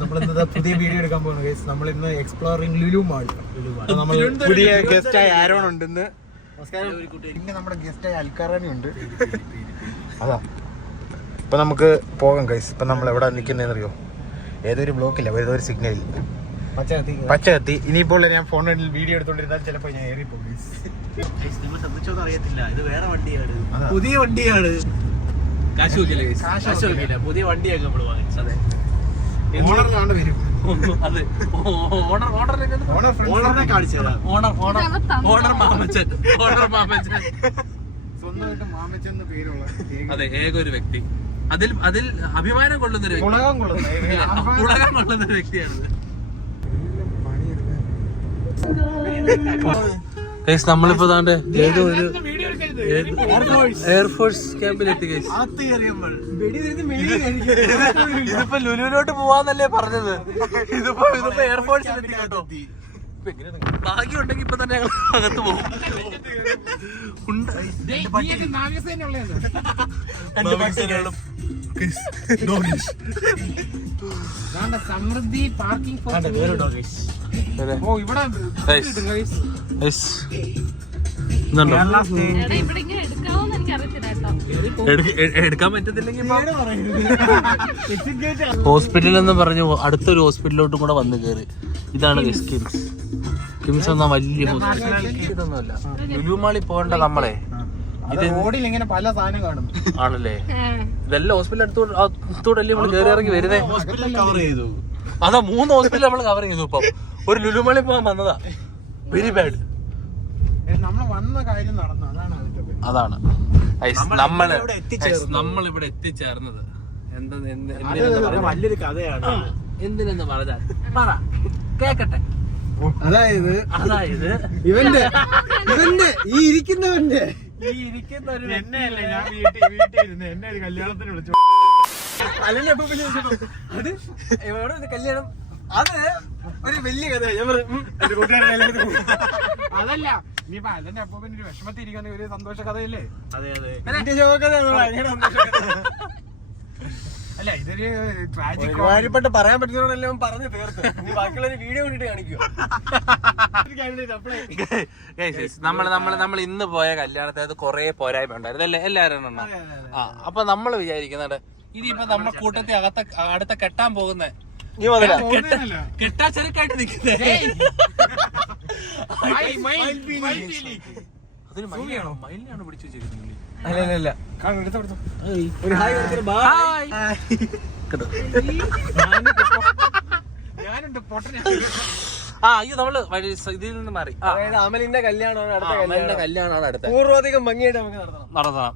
നമ്മളിന്ന് പുതിയ വീഡിയോ എടുക്കാൻ പോകുന്നു ഗൈസ്. നമ്മളിന്ന് എക്സ്പ്ലോറിംഗ് ലുലു മാൾ. നമ്മൾ പുതിയ ഗസ്റ്റായ ആരോൺ ഉണ്ട് ഇന്ന്. പിന്നെ നമ്മുടെ ഗസ്റ്റായ അൽക്കാറാനി ഉണ്ട്. അതാ ഇപ്പൊ നമുക്ക് പോകാം ഗൈസ്. ഇപ്പൊ നമ്മൾ എവിടെ നിൽക്കുന്നതെന്ന് അറിയോ? ഏതൊരു ബ്ലോക്കില്ല, ഏതൊരു സിഗ്നലിൽ പച്ച കത്തി. ഇനിയിപ്പോൾ ഞാൻ ഫോണിൽ വീഡിയോ എടുത്തോണ്ടിരുന്നാൽ ചിലപ്പോൾ ഞാൻ ഏറിപ്പോകും. നിങ്ങൾ ശ്രദ്ധിച്ചോന്ന് അറിയത്തില്ല, ഇത് വേറെ വണ്ടിയാണ്, പുതിയ വണ്ടിയാണ്. കാശ് നോക്കില്ല, പുതിയ വണ്ടിയാണ് നമ്മൾ വാങ്ങിച്ചത്. ഓണറിനാണ്ട് വരും. അതെ, ഓണറിനെ കാണിച്ചതാ. ഓണർ മാമച്ചൻ. സ്വന്തമായിട്ട് മാമച്ചൻ എന്ന് പേരുള്ള അതെ, ഏക ഒരു വ്യക്തി. അതിൽ അഭിമാനം കൊള്ളുന്നൊരു ഉളകാൻ കൊള്ളുന്നൊരു വ്യക്തിയാണിത്. നമ്മളിപ്പോ താണ്ട് ഏതോ ഒരു എയർഫോഴ്സ് ക്യാമ്പിലെത്തി. ഇതിപ്പോ ലുലുവിലോട്ട് പോവാന്നല്ലേ പറഞ്ഞത്, ഇതിപ്പോ എയർഫോഴ്സിലെത്തി കേട്ടോ. ഭാഗ്യം ഉണ്ടെങ്കിൽ ഇപ്പൊ തന്നെ ഞങ്ങൾ അകത്ത് പോകും. സമൃദ്ധി പാർക്കിംഗ് എടുക്കാൻ പറ്റത്തില്ലെങ്കിൽ ഹോസ്പിറ്റൽ എന്ന് പറഞ്ഞു അടുത്തൊരു ഹോസ്പിറ്റലിലോട്ടും കൂടെ വന്ന് കയറി. ഇതാണ് കിംസ് എന്ന വലിയ ഹോസ്പിറ്റൽ. ഇതൊന്നുമല്ല ലുലു മാളിൽ പോകേണ്ട നമ്മളെ. റോഡിൽ ഇങ്ങനെ പല സാധനം കാണും ആണല്ലേ? ഇതെല്ലാം ഹോസ്പിറ്റൽ അടുത്തോടല്ലേ നമ്മൾ കയറി ഇറങ്ങി വരുന്നേ. കവർ ചെയ്തു. അതാ 3 ഹോസ്പിറ്റൽ നമ്മൾ കവർ ചെയ്തു. ഇപ്പം ഒരു ലുലു മാളിൽ പോകാൻ വന്നതാ. Very bad. നമ്മൾ വന്ന കാര്യം നടന്നു. അതാണ് നമ്മളിവിടെ എത്തിച്ചേർന്നത്. വലിയൊരു കഥയാണ്. എന്തിനെന്ന് പറഞ്ഞാൽ പറ കേക്കട്ടെ. അതായത് ഇവന്റെ ഈ ഇരിക്കുന്നവന്റെ ഒരു എന്നെയല്ലേ, ഞാൻ വീട്ടിൽ ഇരുന്ന് എന്നെ ഒരു കല്യാണത്തിന് വിളിച്ചു. അത് എവിടെ കല്യാണം? അത് ഒരു വലിയ കഥ. അതല്ല, ഇനിയിപ്പോ അല്ലെന്റെ അപ്പൊ ഒരു വിഷമത്തിരിക്കുന്ന ഒരു സന്തോഷ കഥയല്ലേ? അല്ല, ഇതൊരു ട്രാജിക് പറയാൻ പറ്റുന്നതെല്ലാം പറഞ്ഞു തീർത്ത്. ബാക്കിയുള്ള വീഡിയോ കണ്ടിട്ട് കാണിക്കോ? നമ്മൾ ഇന്ന് പോയ കല്യാണത്തിന് കൊറേ പോരായ്മ ഉണ്ടായിരുന്നു അല്ലേ? എല്ലാരും അപ്പൊ നമ്മൾ വിചാരിക്കുന്നുണ്ട് ഇനിയിപ്പോ നമ്മുടെ കൂട്ടത്തിൽ അടുത്ത കെട്ടാൻ പോകുന്ന കെട്ടാ ചെറുക്കായിട്ട് നിൽക്കുന്നേ. അതൊരു മയിലിനാണ് പിടിച്ചു വെച്ചിരിക്കുന്നത്. അയ്യോ, നമ്മള് ഇതിൽ നിന്ന് മാറി. അമലിന്റെ കല്യാണമാണ് അടുത്ത. പൂർവ്വധികം ഭംഗിയായിട്ട് നമുക്ക് നടത്തണം.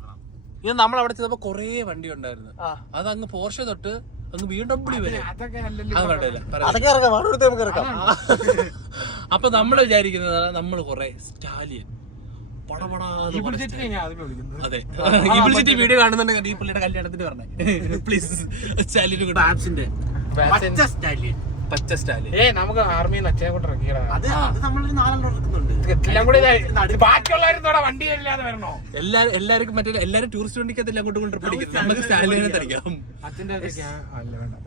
ഇത് നമ്മൾ അവിടെ ചെന്നപ്പോ കൊറേ വണ്ടി ഉണ്ടായിരുന്നു. അത് അങ്ങ് പോർഷെ തൊട്ട് അങ്ങ് BMW വരെ. അപ്പൊ നമ്മള് വിചാരിക്കുന്നത് നമ്മൾ കൊറേ സ്റ്റാലിയൻ അതെ ഈ വിളിച്ചിട്ട് വീഡിയോ കാണുന്നുണ്ടെങ്കിൽ ഈ പുള്ളിയുടെ കല്യാണത്തിന് പറഞ്ഞേ പ്ലീസ്. സ്റ്റാലിയൻ പച്ച സ്റ്റാലിയൻ നമുക്ക് ആർമിയിൽ നിന്ന് അച്ഛനെ ഇറക്കിയാ എല്ലാവർക്കും മറ്റേ എല്ലാരും ടൂറിസ്റ്റ് വണ്ടിക്കകത്ത് അങ്ങോട്ടും കൊണ്ട് പഠിക്കുന്നത്. നമുക്ക് സ്റ്റാലിയനെ തരിക്കാം.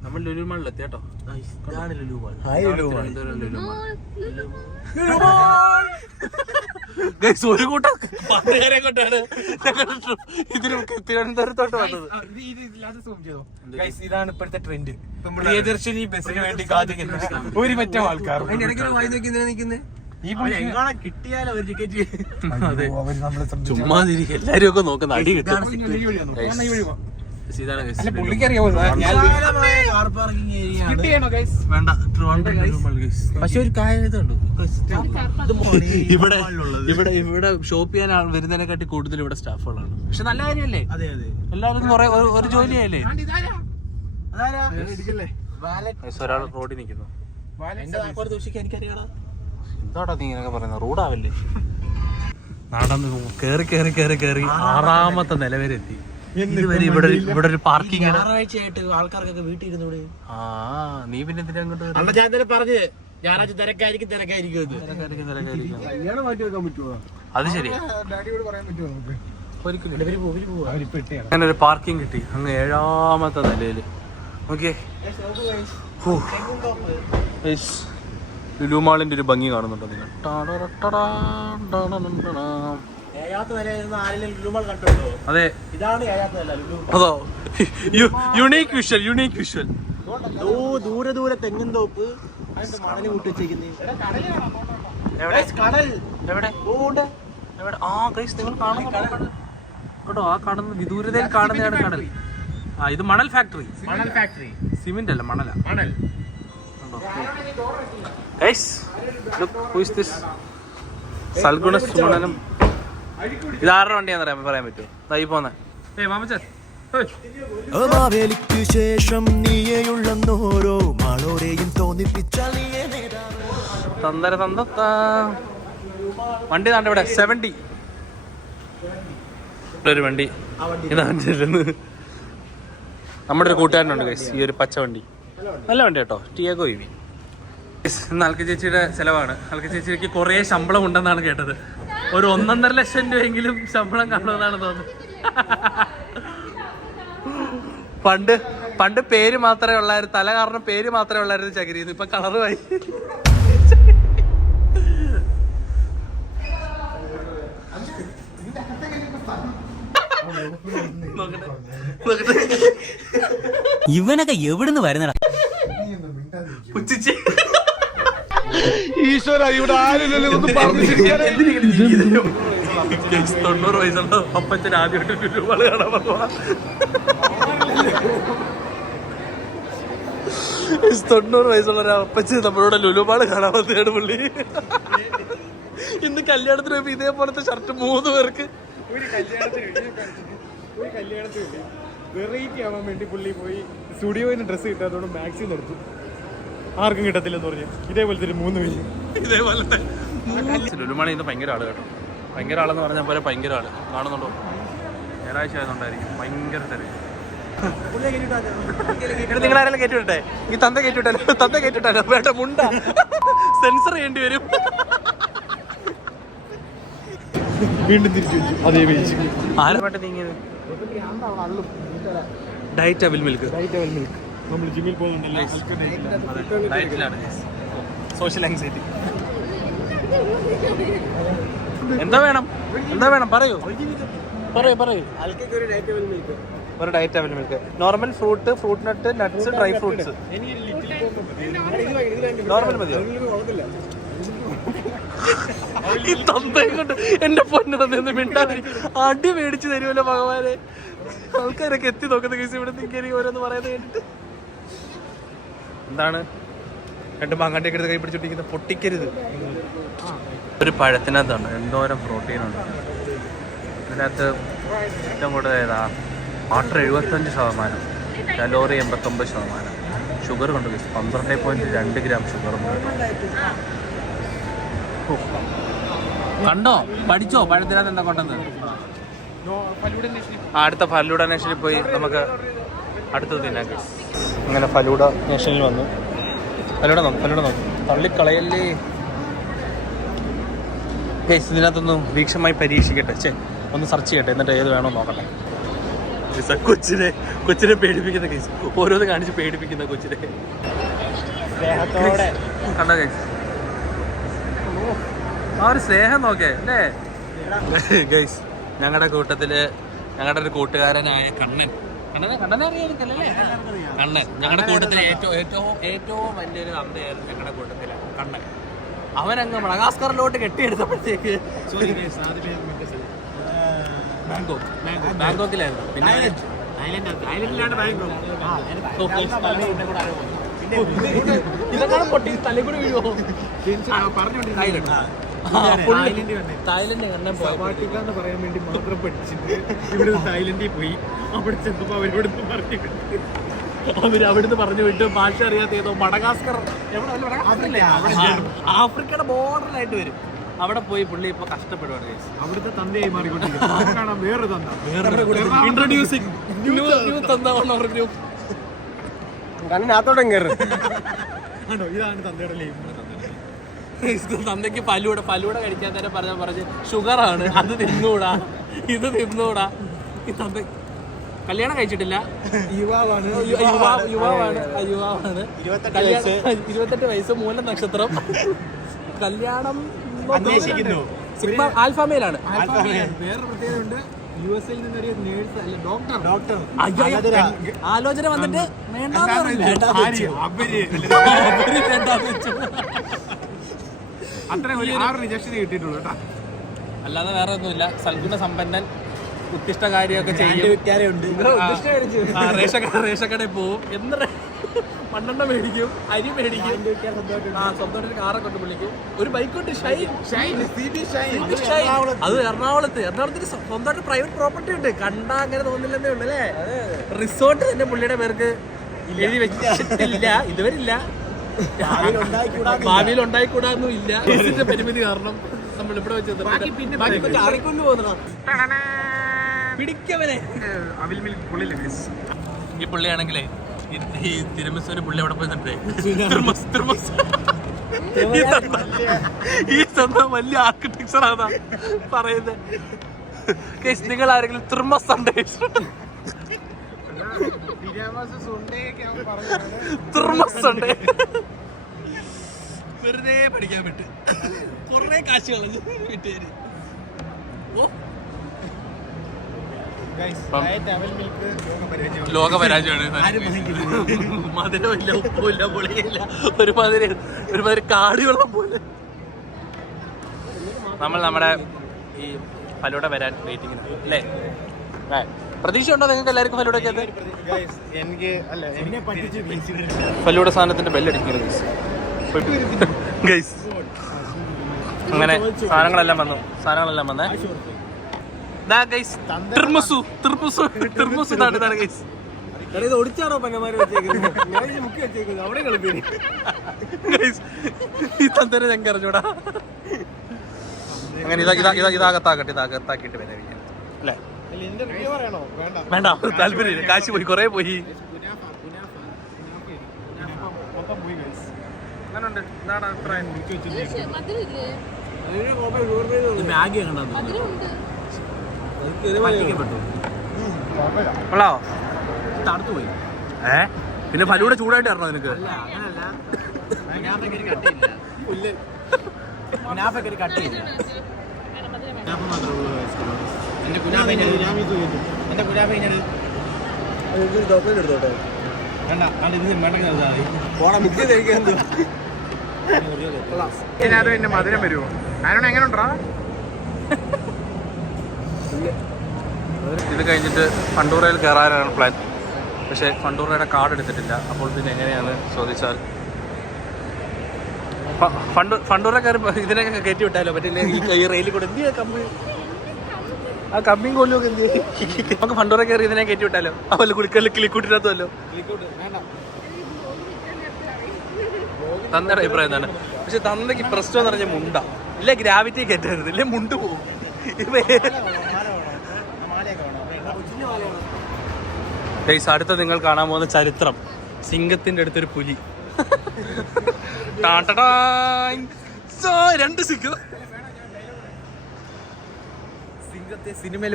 നമ്മൾ ലുലു മാളിലെത്തി കേട്ടോ. ഇതാണ് ലുലു മാൾ. ഒരു കൂട്ടം പാട്ടുകാരെ കൊണ്ടാണ് ഇതിന് തിരുവനന്തപുരത്തോട്ട് വന്നത്. ഇതാണ് ഇപ്പോഴത്തെ ട്രെൻഡ്. പ്രിയദർശിനി ബസ്സിന് വേണ്ടി കാത്തിരിക്കുന്ന ഒരു പറ്റം ആൾക്കാർ കിട്ടിയാലോ ഒരു ടിക്കറ്റ്. ചുമ്മാ എല്ലാരും ഒക്കെ നോക്കുന്ന അടി കിട്ടും. പക്ഷെ ഒരു കാര്യമുണ്ട്, ഇവിടെ ഷോപ്പ് ചെയ്യാൻ വരുന്നതിനെക്കാട്ടി കൂടുതൽ ഇവിടെ സ്റ്റാഫുകളാണ്. പക്ഷെ നല്ല കാര്യമല്ലേ? എല്ലാവർക്കും ഒരു ജോലിയായില്ലേ? ഒരാൾ റോഡിൽ നിൽക്കുന്നു. എന്താടാ നീ ഇങ്ങനെയൊക്കെ പറയുന്നത്? റോഡാവല്ലേ? നടന്ന് കേറി 6ാമത്തെ നില വരെ എത്തി. ഇവിടെ ഒരു പാർക്കിംഗ് ഞായറാഴ്ചയായിട്ട് ആൾക്കാർക്കൊക്കെ വീട്ടിൽ ഇരുന്നൂടെ? നീ പിന്നെ എന്തിനാ അങ്ങോട്ട് പറഞ്ഞു? ഞായറാഴ്ച തിരക്കായിരിക്കും. അത് ശരി. ഡാഡിയോട് പറയാൻ പറ്റുമോ നമുക്ക്? അങ്ങനെ ഒരു പാർക്കിംഗ് കിട്ടി അങ്ങ് 7ാമത്തെ നിലയില്. ഓക്കെ, ലുലു മാളിന്റെ ഒരു ഭംഗി കാണുന്നുണ്ടോ നിങ്ങൾ? അതെ, അതോ യുണീക് വിഷ്വൽ, യുണീക് വിഷ്വൽ. ദൂരെ ദൂരെ തെങ്ങിൻ തോപ്പ് മണല് കൂട്ടി വെച്ചേക്കുന്നത്. ആ ഗൈസ് നിങ്ങൾ കാണുന്നു കേട്ടോ, ആ കാണുന്ന വിദൂരതയിൽ കാണുന്നതാണ് കടൽ. ആ ഇത് മണൽ ഫാക്ടറി. സിമെന്റ് അല്ല, മണല. സൽഗുണ സുമണനും. ഇത് ആരുടെ വണ്ടിയാന്ന് പറയാൻ പറ്റുമോ? ഈ പോന്നെ മാമച്ചൻ. ശേഷം നീയുള്ളോരോ മാളോരെയും തോന്നിപ്പിച്ചാൽ തന്തര തന്തത്ത വണ്ടി താണ്ട ഇവിടെ 70 ഒരു വണ്ടി. ഇതായിരുന്നു നമ്മുടെ ഒരു കൂട്ടുകാരനുണ്ട് ഗൈസ്, ഈ ഒരു പച്ച വണ്ടി. നല്ല വണ്ടി കേട്ടോ, ടിയാഗോ ഇവി. ഇന്ന് അൽക്ക ചേച്ചിയുടെ ചെലവാണ്. അൽക്ക ചേച്ചിക്ക് കുറേ ശമ്പളം ഉണ്ടെന്നാണ് കേട്ടത്. ഒരു 1.5 ലക്ഷം രൂപയെങ്കിലും ശമ്പളം കാണുമെന്നാണ് തോന്നുന്നത്. പണ്ട് പേര് മാത്രമേ ഉള്ളായിരുന്നു, തല കാരണം പേര് മാത്രമേ ഉള്ളായിരുന്നു ചകിരിന്ന്. ഇപ്പൊ കളറുമായി. ഇവനൊക്കെ എവിടുന്ന് വരുന്നടാ? ഈശ്വര, ഇവിടെ ആരില്ലല്ലോ 90 വയസ്സുള്ള അപ്പച്ചൻ ആദ്യമായിട്ട് ലുലുമാള് കാണാൻ പോവാ. 90 വയസ്സുള്ള ഒരു അപ്പച്ചൻ നമ്മളോട് ലുലുമാള് കാണാൻ വന്നതാണ് പുള്ളി. ഇന്ന് കല്യാണത്തിന് പോയപ്പോ ഇതേപോലത്തെ ഷർട്ട് 3 പേർക്ക്. ഒരു കല്യാണത്തിന് വെറൈറ്റി ആവാൻ വേണ്ടി പുള്ളി പോയി സ്റ്റുഡിയോയിൽ ഡ്രസ്സ് കിട്ടാത്തതുകൊണ്ട് മാക്സി നിർത്തി. ആർക്കും കിട്ടത്തില്ലെന്ന് പറഞ്ഞു. ഇതേപോലത്തെ ഒരു 3 പേര് ഇതേപോലത്തെ ലുലുമാളി ഇന്ന് ഭയങ്കര ആള് കേട്ടോ. ഭയങ്കര ആളെന്ന് പറഞ്ഞ പോലെ ഭയങ്കര ആള്. കാണുന്നുണ്ടോ? ഞായറാഴ്ച ആയതുകൊണ്ടായിരിക്കും ഭയങ്കര തിരക്ക്. നിങ്ങളാരെല്ലാം കയറ്റിവിട്ടെ? ഈ തന്ത കയറ്റിവിട്ടാലോ? വേണ്ട, മുണ്ട സെൻസർ ചെയ്യേണ്ടി വരും. വീണ്ടും തിരിച്ചു വെച്ചു അതേ പേജ്. ആരുമായിട്ട് നീങ്ങിയത്? ഡയറ്റ് അവിൽ മിൽക്ക്. നമ്മൾ ജിമ്മിൽ പോകുന്നുണ്ടല്ലോ, ഡയറ്റിലാണ്. Social anxiety. എന്താ വേണം പറയൂ. ഒരു ഡയറ്റ് അവിൽ മിൽക്ക്, നോർമൽ ഫ്രൂട്ട്, ഫ്രൂട്ട് നട്ട്, നട്ട്സ്, ഡ്രൈ ഫ്രൂട്ട്സ്. നോർമൽ മതിയോ? ഈ തന്തയും കൊണ്ട് എന്റെ പൊന്നു തന്നെ മിണ്ടാതി അടി മേടിച്ചു തരുമല്ലോ ഭഗവാനെ. ആൾക്കാരൊക്കെ എത്തി നോക്കുന്ന കേസ് ഇവിടെ നിൽക്കി ഓരോന്ന് പറയുന്നത് കേട്ടിട്ട്. എന്താണ് 2 മാങ്ങാണ്ടിയൊക്കെ എടുത്ത് കൈ പിടിച്ചോണ്ടിരിക്കുന്നത്? പൊട്ടിക്കരുത്. ഒരു പഴത്തിനകത്താണ് എന്തോരം പ്രോട്ടീൻ ഉണ്ട്. ഇതിനകത്ത് ഏറ്റവും കൂടുതൽ ഏതാ? വാട്ടർ 75%, കലോറി 89%, ഷുഗർ കൊണ്ട് 12.2 ഗ്രാം ഷുഗറുണ്ട്. കണ്ടോ, പഠിച്ചോ പഴത്തിനകത്ത് എന്താ കൊണ്ടെന്ന്? അടുത്ത ഫലൂഡ നേഷനിൽ പോയി നമുക്ക് അടുത്തത് തിന്നാം. അങ്ങനെ ഫലൂഡ നേഷനിൽ വന്നു. ഫലൂഡ നോക്കും തള്ളിക്കളയല്ലേ. ഇതിനകത്തൊന്ന് വീക്ഷമായി പരീക്ഷിക്കട്ടെ, ഒന്ന് സെർച്ച് ചെയ്യട്ടെ, എന്നിട്ട് ഏത് വേണോ നോക്കട്ടെ. കൊച്ചിനെ പേടിപ്പിക്കുന്ന കേസ്, ഓരോന്ന് കാണിച്ച് പേടിപ്പിക്കുന്ന കൊച്ചിനെ. കണ്ടോ കേസ്, ആ ഒരു സ്നേഹം നോക്കേ അല്ലേ ഗൈസ്. ഞങ്ങളുടെ കൂട്ടത്തില് ഞങ്ങളുടെ ഒരു കൂട്ടുകാരനായ കണ്ണനെ അറിയാതിരിക്കല്ലേ? കണ്ണൻ ഞങ്ങളുടെ കൂട്ടത്തിലെ ഏറ്റവും വലിയൊരു തന്തയായിരുന്നു ഞങ്ങളുടെ കൂട്ടത്തില് കണ്ണൻ. അവനങ്ങ് മഡഗാസ്കറിലോട്ട് കെട്ടിയെടുത്തപ്പോഴത്തേക്ക് ബാങ്കോക്കിലായിരുന്നു. പിന്നെ ഇതൊക്കെ പൊട്ടി തലയിൽ കൂടി വീഴുമോ? തായ്ലൻഡ് കണ്ണൻ സവാട്ടിക്കാന്ന് പറയാൻ വേണ്ടി മാത്രം പഠിച്ചിട്ട് ഇവിടെ തായ്ലൻഡിൽ പോയി. അവിടെ ചെന്നപ്പോ അവരവിടുന്ന് പറഞ്ഞു വിട്ട് ഭാഷ അറിയാത്ത ഏതോ മഡഗാസ്കർ, ആഫ്രിക്കയുടെ ബോർഡറിലായിട്ട് വരും. അവിടെ പോയി പുള്ളി ഇപ്പൊ കഷ്ടപ്പെടുവാണ്. അവിടുത്തെ തന്തയായി മാറിക്കൊണ്ടിരിക്കും. വേറൊരു തന്ത, ഇൻട്രൊഡ്യൂസിംഗ് ന്യൂ തന്ത ഗ്രൂപ്പ്. കണ്ണിനകത്തോടെ കയറും. ഇതാണ് തന്തയുടെ ലൈഫ്. തന്തയ്ക്ക് ഫലൂട കഴിക്കാൻ തന്നെ പറഞ്ഞ് ഷുഗറാണ്, അത് തിന്നൂടാ, ഇത് തിന്നൂടാ. ഈ തന്ത കല്യാണം കഴിച്ചിട്ടില്ല, യുവാവാണ്. യുവാവാണ്. 28 വയസ്സ്, മൂല നക്ഷത്രം, കല്യാണം അന്വേഷിക്കുന്നു. സിഗ്മ ആൽഫ മെയിലാണ്. വേറൊരു പ്രത്യേകത ഉണ്ട്, USA യിൽ നിന്നൊരു നേഴ്സ് അല്ല ഡോക്ടർ ആലോചന വന്നിട്ട് അത്ര 6 റിജക്ഷൻ കിട്ടിയിട്ടുള്ളൂ കേട്ടോ. അല്ലാതെ വേറെ ഒന്നുമില്ല. സൽഗുണ സമ്പന്നൻ, ഉത്തിഷ്ട കാര്യമൊക്കെ ചെയ്യും. റേഷൻ കടയിൽ പോവും, എന്ത് മണ്ണെണ്ണ മേടിക്കും, അരി മേടിക്കും, സ്വന്തമായിട്ട് കാറൊക്കെ കൊണ്ട് വിളിക്കും, ഒരു ബൈക്കോട്ട് ഷൈൻ. അത് എറണാകുളത്തിന് സ്വന്തമായിട്ട് പ്രൈവറ്റ് പ്രോപ്പർട്ടി ഉണ്ട്. കണ്ടാ അങ്ങനെ തോന്നില്ലെന്നേ ഉള്ളു അല്ലേ? റിസോർട്ട് തന്നെ പുള്ളിയുടെ പേർക്ക് എഴുതി വെച്ചിട്ടില്ല, ഇതുവരെ ഇല്ല. ഭാവിയിൽ ഉണ്ടായിക്കൂടാന്നും ഇല്ല. പരിമിതി കാരണം നമ്മൾ ഇവിടെ വെച്ചത് പിടിക്കവനെ. ഈ പുള്ളിയാണെങ്കിലേ ഈ തിരുമസൂര് പുള്ളി അവിടെ പോയി ഈ സ്വന്തം വലിയ ആർക്കിടെക്ചർ ആണെന്നാ പറയുന്നത്. നിങ്ങൾ ആരെങ്കിലും തിർമസ് ഉണ്ട്? തിർമസ് ഉണ്ട്. വെറുതെ പഠിക്കാൻ പറ്റും. കൊറേ കാശ് കളഞ്ഞു വീട്ടുകാര്. ലോക പരാജയമാണ്. മധുരമില്ല, ഉപ്പില്ല, പൊളിയില്ല, ഒരുമാതിരി കാടുവെള്ളം പോലെ. നമ്മൾ നമ്മുടെ ഈ ഫലൂഡ വരാൻ വെയിറ്റിംഗ് അല്ലേ? പ്രതീക്ഷ ഉണ്ടോ നിങ്ങൾക്ക് എല്ലാവർക്കും ഫലൂഡൊക്കെ? ഫലൂഡ സാധനത്തിന്റെ ബെല്ലടിക്കുന്നത് ഗൈസ്. അങ്ങനെ സാധനങ്ങളെല്ലാം വന്നേ. ഒടിച്ചാണോ പങ്ങന്മാര് വെച്ചേക്കുന്നത്? അവിടെ കളിപ്പേര് ഈ തന്തര ഞങ്ങൾക്ക് അറിഞ്ഞൂടാ. അങ്ങനെ ഇതാകത്താക്കിട്ട് വരാം അല്ലേ? വേണ്ട, താല്പര്യം, കാശ് പോയി, കൊറേ പോയി. തണുത്തു പോയി. പിന്നെ ഫലൂടെ ചൂടായിട്ട് ഇറങ്ങോ നിനക്ക്? ഇതിനകത്ത് പിന്നെ മധുരം വരുമോ? അതിനോട് എങ്ങനെ ഉണ്ടാ? ഇത് കഴിഞ്ഞിട്ട് ഫണ്ടൂറയിൽ കയറാനാണ് പ്ലാൻ. പക്ഷേ ഫണ്ടൂറയുടെ കാർഡ് എടുത്തിട്ടില്ല. അപ്പോൾ പിന്നെ എങ്ങനെയാണ് ചോദിച്ചാൽ ഫണ്ടൂറ കയറി ഇതിനൊക്കെ കയറ്റി വിട്ടാലോ? പറ്റില്ല. ഈ റെയിലിൽ കൂടെ എന്ത് കമ്പി, ആ കമ്പിയും കൊല്ലുമൊക്കെ എന്ത് നമുക്ക് ഫണ്ടൂറ കയറി ഇതിനെ കയറ്റി വിട്ടാലോ? അവല്ല കുളിക്കല്ല് കിളിക്കൂട്ടിനകത്തുമല്ലോ. തന്നയുടെ അഭിപ്രായം എന്താണ്? പക്ഷെ തന്നയ്ക്ക് പ്രശ്നം എന്ന് പറഞ്ഞാൽ മുണ്ട ഇല്ല, ഗ്രാവിറ്റി കയറ്റരുത്, ഇല്ലേ മുണ്ട് പോകും. അടുത്ത നിങ്ങൾ കാണാൻ പോകുന്ന ചരിത്രം, സിംഗത്തിന്റെ അടുത്തൊരു പുലി. 2 സിംഗം സിംഗത്തെ സിനിമയിൽ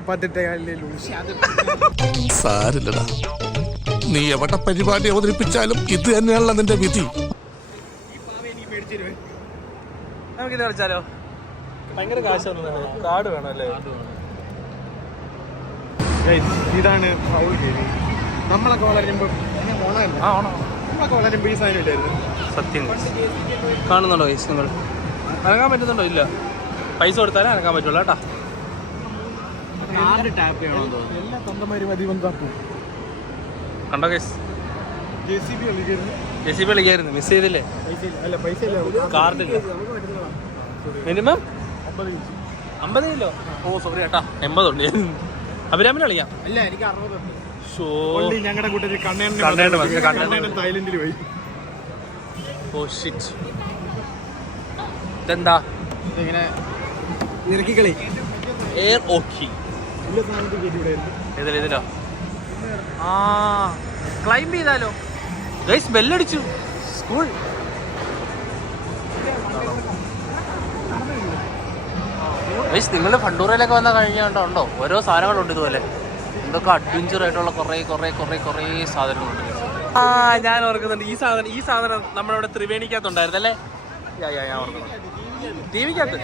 സാരില്ലടാ, നീ എവിടെ പരിപാടി അവതരിപ്പിച്ചാലും ഇത് തന്നെയാണല്ലോ നിന്റെ വിധി. നമുക്കിത് കളിച്ചാലോ? ഭയങ്കര കാശൊന്നും കാർഡ് വേണം അല്ലേ? ഇതാണ് നമ്മളൊക്കെ വളരുമ്പോ നമ്മളൊക്കെ വളരുമ്പോ ഈ സാധനം ഇല്ലായിരുന്നു. സത്യം. കാണുന്നുണ്ടോ ഗൈസ് നിങ്ങൾ? അനങ്ങാൻ പറ്റുന്നുണ്ടോ? ഇല്ല, പൈസ കൊടുത്താലേ അനങ്ങാൻ പറ്റുള്ളൂ കേട്ടാ. എല്ലാ തന്തമാരും അധികം തപ്പും. കണ്ടോ ഗൈസ്? JCB കളിക്കായിരുന്നു, മിസ് ചെയ്തില്ലേ? കാർഡില്ല. മിനിമം 50 കിലോ. ഓ സോറി കേട്ടാ, 80 ഉണ്ട്. അഭിരാമിന് കളിക്കാം. അല്ല, എനിക്ക് 60 ഉണ്ട്. ഞങ്ങളുടെ കൂട്ടത്തിൽ തായ്ലൻഡിൽ പോയി. Oh shit. ഇതെന്താ ഇങ്ങനെ നിരക്കി കളി? എയർ ഓക്കി. ഇതിലോ ആ ക്ലൈംബ് ചെയ്താലോ? ഗൈസ് ബെല്ലടിച്ചു. സ്കൂൾ ഗൈസ് നിങ്ങൾ ഫണ്ടൂറയിലൊക്കെ വന്നാൽ കഴിഞ്ഞുണ്ടോ? ഓരോ സാധനങ്ങളുണ്ട് ഇതുപോലെ. എന്തൊക്കെ അഡ്വഞ്ചർ ആയിട്ടുള്ള കുറേ സാധനങ്ങളുണ്ട്. ആ ഞാൻ ഓർക്കുന്നുണ്ട് ഈ സാധനം നമ്മളിവിടെ ത്രിവേണിക്കകത്തുണ്ടായിരുന്നു അല്ലേ? ഞാൻ ഓർക്കുന്നു ടിവിക്കകത്ത്.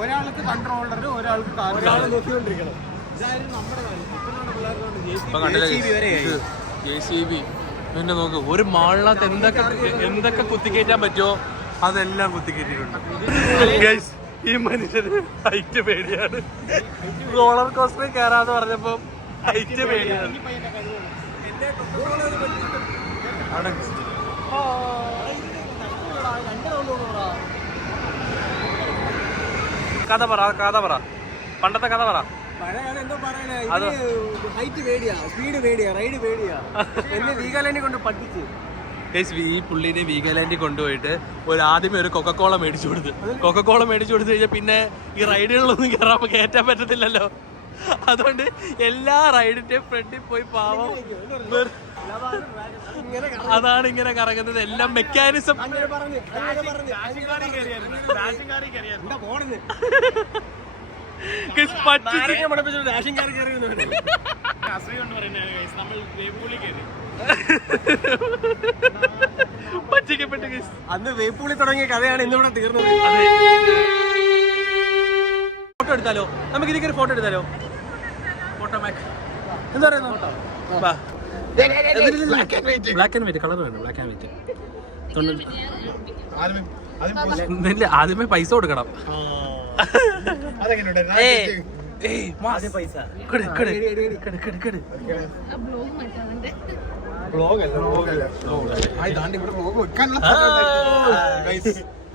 ഒരാൾക്ക് കൺട്രോളർ, ഒരാൾക്ക് ഇപ്പൊ കണ്ടില്ലേ JCB പിന്നെ നോക്ക്, ഒരു മാളിനകത്ത് എന്തൊക്കെ കുത്തിക്കയറ്റാൻ പറ്റുമോ അതെല്ലാം കുത്തിക്കയറ്റിയിട്ടുണ്ട്. ഈ മനുഷ്യന് ഹൈറ്റ് പേടിയാണ്. റോളർ കോസ്റ്ററിൽ കയറാന്ന് പറഞ്ഞപ്പോ ഹൈറ്റ് പേടിയാണ്. കഥ പറ പണ്ടത്തെ കഥ പറ. അത് ഹൈറ്റ് പേടിയാ, സ്പീഡ് പേടിയാ, റൈഡ് പേടിയാ. എന്നെ വീഗാലാൻഡിൽ കൊണ്ട് പഠിപ്പിച്ചു. ഈ പുള്ളിനെ വീഗാലാൻഡിൽ കൊണ്ടുപോയിട്ട് ആദ്യമേ ഒരു കൊക്കക്കോള മേടിച്ചു കൊടുത്ത് കഴിഞ്ഞാൽ പിന്നെ ഈ റൈഡുകളിലൊന്നും കയറ്റാൻ പറ്റത്തില്ലല്ലോ. അതുകൊണ്ട് എല്ലാ റൈഡിന്റെയും ഫ്രണ്ടിൽ പോയി പാവം അതാണ് ഇങ്ങനെ കറങ്ങുന്നത്. എല്ലാം മെക്കാനിസം. അന്ന് വേപ്പൂളി തുടങ്ങിയ കഥയാണ് ഇന്നിവിടെ തീർന്നത്. ഫോട്ടോ എടുത്താലോ? നമുക്ക് ഇതിലേക്ക് ഒരു ഫോട്ടോ എടുത്താലോ? ഫോട്ടോ മാക് എന്താ പറയുന്നു? ബ്ലാക്ക് ആൻഡ് വൈറ്റ് കളർ വേണം. Black and white. ആദ്യമേ പൈസ കൊടുക്കണം.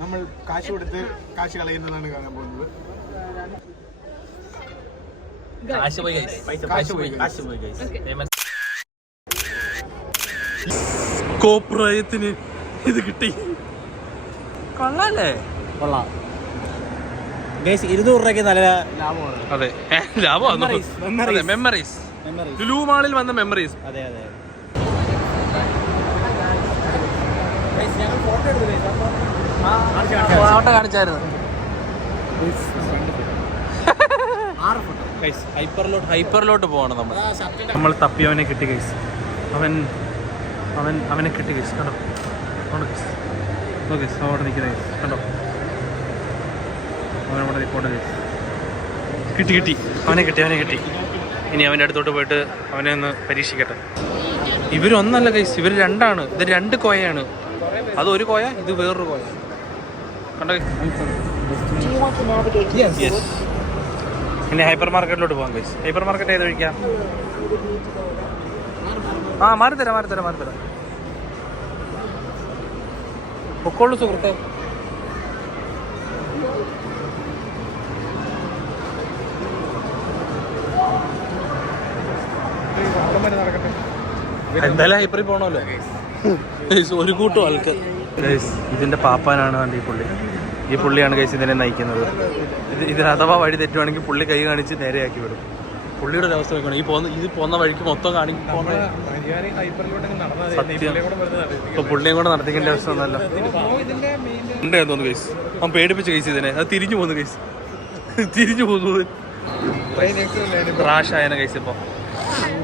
നമ്മൾ കാശ് കൊടുത്ത് കാശ് കളയുന്നതാണ് കാണാൻ പോകുന്നത്. കോപ്രായത്തിന് ഇത് കിട്ടി. കൊള്ളാല്ലേ? കൊള്ളാം. 200 രൂപയ്ക്ക് നല്ല ലാഭമാണ്. അതെ, ലാഭമാണ്. മെമ്മറീസ്. ലുലു മാളിൽ വന്ന മെമ്മറീസ്. അതെ. ഫോട്ടോ കാണിച്ചായിരുന്നു. ഹൈപ്പറിലോട്ട് പോവാണ് നമ്മൾ തപ്പിയവനെ കിട്ടി ഗൈസ്. അവനെ കിട്ടി ഗൈസ്. കണ്ടോ അവിടെ നിൽക്കുന്ന ഗൈസ് കണ്ടോ. അവനവിടെ നിൽക്കോട്ടെ ഗൈസ്. കിട്ടി അവനെ കിട്ടി. ഇനി അവൻ്റെ അടുത്തോട്ട് പോയിട്ട് അവനെ ഒന്ന് പരീക്ഷിക്കട്ടെ. ഇവരൊന്നല്ല ഗൈസ്, ഇവർ രണ്ടാണ്. ഇത് 2 കോയയാണ്. അത് ഒരു കോയ, ഇത് വേറൊരു കോയ. കണ്ടോ? ഇനി ഹൈപ്പർ മാർക്കറ്റിലോട്ട് പോകാം ഗൈസ്. ഹൈപ്പർ മാർക്കറ്റ് ഏത് കഴിക്കാം? മാറിത്തരാം. പൊക്കോളൂ സുഹൃത്തെ. എന്തായാലും ഹൈപ്പറിൽ പോകണമല്ലോ. ഒരു കൂട്ടം ആൾക്ക്. ഇതിന്റെ പാപ്പാനാണ് ഈ പുള്ളിയാണ് ഗൈസ് ഇതിനെ നയിക്കുന്നത്. ഇതിന് അഥവാ വഴി തെറ്റുവാണെങ്കിൽ പുള്ളി കൈ കാണിച്ച് നേരെയാക്കി വിടും. പുള്ളിയുടെ ഒരു അവസ്ഥ നോക്കണം. ഇത് പോകുന്ന വഴിക്ക് മൊത്തം കാണിക്കും. ഇപ്പൊ പുള്ളിയും കൂടെ നടത്തിക്കേണ്ട അവസ്ഥ ഒന്നല്ല. ഉണ്ടായെന്ന് തോന്നുന്നു ഗൈസ്. അവൻ പേടിപ്പിച്ച ഗൈസ് ഇതിനെ. അത് തിരിഞ്ഞു പോകുന്നു ഗൈസ്. ക്രാഷ് ആയന ഗൈസ്. ഇപ്പൊ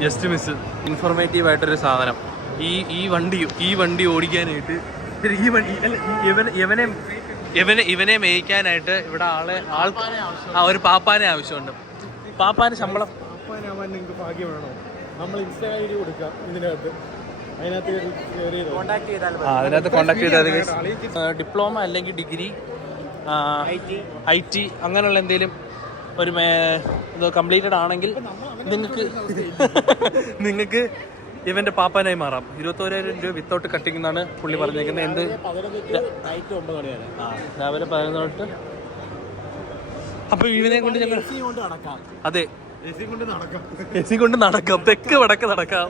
ജസ്റ്റ് മിസ്. ഇൻഫോർമേറ്റീവ് ആയിട്ടൊരു സാധനം. ഈ വണ്ടി ഓടിക്കാനായിട്ട് ഇവനെ മേയ്ക്കാനായിട്ട് ഇവിടെ ഒരു പാപ്പാനെ ആവശ്യമുണ്ട്. പാപ്പാന് ശമ്പളം. നിങ്ങൾക്ക് ഭാഗ്യം വേണോ? നമ്മൾ ഇൻസ്റ്റാ ഐഡി കൊടുക്കാം ഇതിനകത്ത്. അതിനകത്ത് കോണ്ടാക്ട് ചെയ്താൽ ഡിപ്ലോമ അല്ലെങ്കിൽ ഡിഗ്രി, IT അങ്ങനെയുള്ള എന്തെങ്കിലും ഒരു ഇത് കംപ്ലീറ്റഡ് ആണെങ്കിൽ നിങ്ങൾക്ക് ഇവന്റെ പാപ്പാനായി മാറാം. 21,000 രൂപ വിത്തൗട്ട് കട്ടിംഗ് എന്നാണ് പുള്ളി പറഞ്ഞേക്കുന്നത്. രാവിലെ 11 തൊട്ട്. അപ്പൊ ഇവനെ കൊണ്ട് ഞങ്ങൾ അതെ AC കൊണ്ട് നടക്കാം. തെക്ക് വടക്ക് നടക്കാം.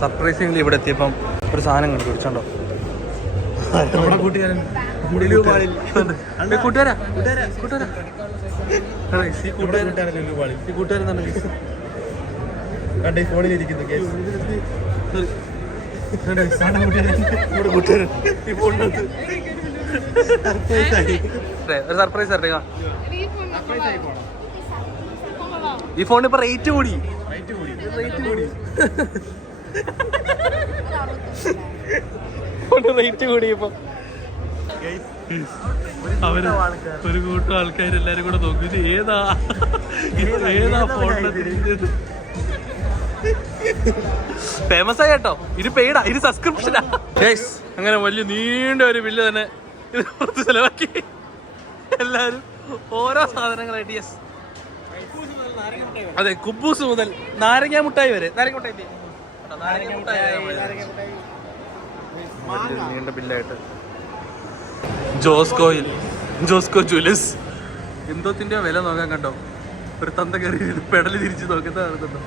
സർപ്രൈസിംഗ്ലി ഇവിടെ എത്തിയപ്പം ഒരു സാധനം കണ്ടുപിടിച്ചോ. കൂട്ടുകാരൻ ഫോണിലിരിക്കുന്നു. ഒരു സർപ്രൈസ് ഈ ഫോൺ ഇപ്പൊ റേറ്റ് കൂടി. റേറ്റ് കൂടി ഇപ്പൊ. അവര് ഒരു കൂട്ടം ആൾക്കാർ എല്ലാരും കൂടെ നോക്കി ഇത് ഏതാ ഫോണിനെ തിരിഞ്ഞത്. ഫേമസ് ആയി കേട്ടോ. ഇത് പെയ്ഡാ, ഇത് സബ്സ്ക്രിപ്ഷനാ. അങ്ങനെ വലിയ നീണ്ട ഒരു ബില്ല് തന്നെ ഇത് പുറത്ത് ചെലവാക്കി എല്ലാരും ഓരോ സാധനങ്ങളായിട്ട്. യെസ്, അതെ, കുബൂസ് മുതൽ നാരങ്ങ മുട്ടായി വരെ. നാരങ്ങ മുട്ടായി നീണ്ട ബില്ലായിട്ട്. ജോസ്കോ ജ്വല്ലേഴ്സ് എന്തോത്തിന്റെ വില നോക്കാൻ കണ്ടോ. ഒരു തന്ത കയറി പെടല് തിരിച്ച് നോക്കുന്ന നടത്തുന്നുണ്ടോ.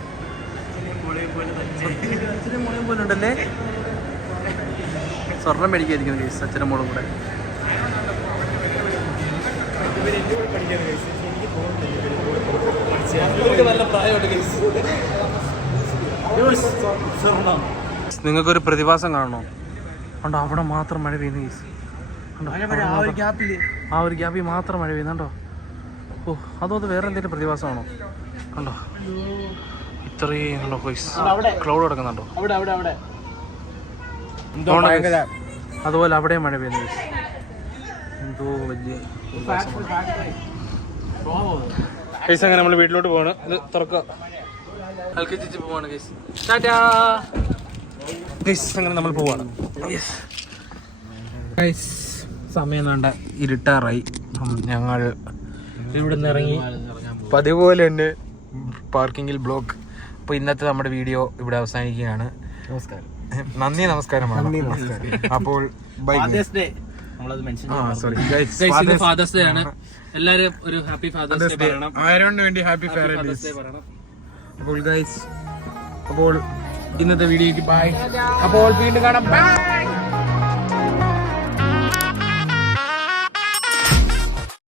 അച്ഛനും മോളും പോലെ ഉണ്ടല്ലേ. സ്വർണം മേടിക്കാതിരിക്കുന്നു കേസ് അച്ഛനും മോളും കൂടെ. നല്ല പ്രായമുണ്ട് കേസ്. നിങ്ങൾക്കൊരു പ്രതിഭാസം കാണണോ? ഉണ്ടോ അവിടെ മാത്രം മഴ പെയ്യുന്ന കേസ്. ആ ഒരു ഗ്യാപ്പിൽ മാത്രം മഴ പെയ്യുന്നുണ്ടോ? ഓ, അതോ അത് വേറെ എന്തെങ്കിലും പ്രതിഭാസമാണോ? കണ്ടോ ഇത്രയും കണ്ടോ കേസ്. ക്ലൗഡ് കിടക്കുന്നുണ്ടോ? അതുപോലെ അവിടെ മഴ പെയ്യുന്ന കേസ്. എന്തോ വലിയ കേസ്. അങ്ങനെ നമ്മൾ വീട്ടിലോട്ട് പോവാണ്. ഇത് തുറക്കുക. അൽക്കിച്ച് പോവാണ് കേസ്. ടാറ്റാ കേസ്. അങ്ങനെ നമ്മൾ പോവാണ്. സമയം വേണ്ട ഇരുട്ടാറായി. ഞങ്ങൾ ഇവിടെ നിന്ന് ഇറങ്ങി പതിവ് പോലെ തന്നെ പാർക്കിങ്ങിൽ ബ്ലോക്ക്. അപ്പോൾ ഇന്നത്തെ നമ്മുടെ വീഡിയോ ഇവിടെ അവസാനിക്കുകയാണ്. നമസ്കാരം. നന്ദി നമസ്കാരമാണ്. അപ്പോൾ ഫാദേഴ്സ് ഡേ ആണ്. എല്ലാവരും ഒരു ഹാപ്പി ഫാദേഴ്സ് ഡേ പറയണം. ആരോണിന് വേണ്ടി ഹാപ്പി ഫാദേഴ്സ് ഡേ പറയണം. അപ്പോൾ ഗൈസ്, അപ്പോൾ ഇന്നത്തെ വീഡിയോക്ക് ബൈ. അപ്പോൾ വീണ്ടും കാണാം. ബൈ.